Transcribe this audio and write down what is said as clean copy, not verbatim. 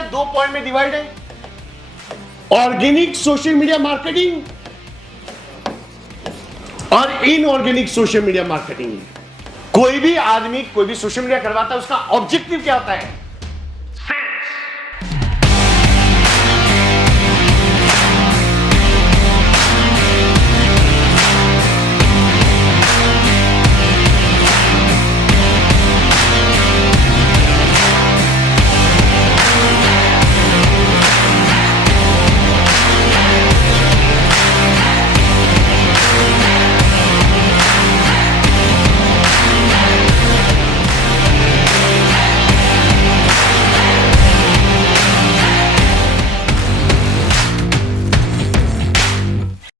Media 2 point में divide है, organic social media marketing और इनऑर्गेनिक सोशल मीडिया मार्केटिंग। कोई भी आदमी कोई भी सोशल मीडिया करवाता है, उसका ऑब्जेक्टिव क्या होता है?